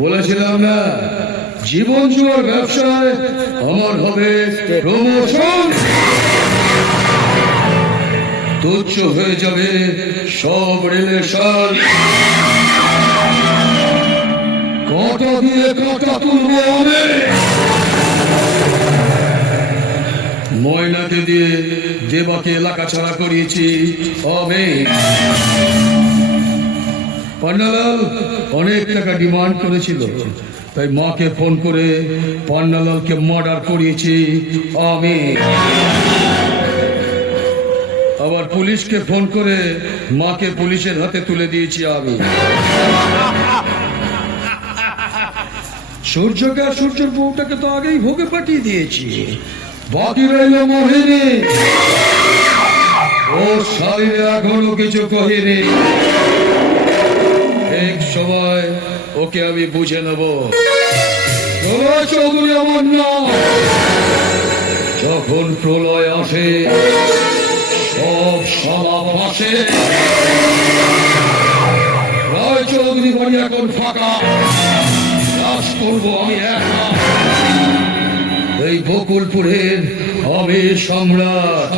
বলেছিলাম না জীবন জুয়ার ব্যবসায় আমার হবে প্রমোশন, তুচ্ছ হয়ে যাবে সব রিলেশন, কটা দিয়ে কটা তুলবো আমি, ময়নাকে দিয়ে দেবাকে এলাকা ছাড়া করিয়েছি আমি। পান্নালাল অনেক টাকা ডিমান্ড করেছিল, তাই মাকে ফোন করে পান্নালালকে মার্ডার করিয়েছি আমি। আবার পুলিশকে ফোন করে মাকে পুলিশের হাতে তুলে দিয়েছি আমি। সূর্যকে আর সূর্যের বউটাকে তো আগেই ভোগে পাঠিয়ে দিয়েছি, বাকি রইল মোহিনী। ও শালীনে এখনো কিছু কহিনি, এক সময় ওকে আমি বুঝে নেব। চৌধুরী আমার নাম, যখন প্রলয় আসে সব সভা ফাঁসে। রায় চৌধুরী বাড়ি এখন ফাঁকা, কাজ করবো আমি একা। এই বকুলপুরের আমি সম্রাট।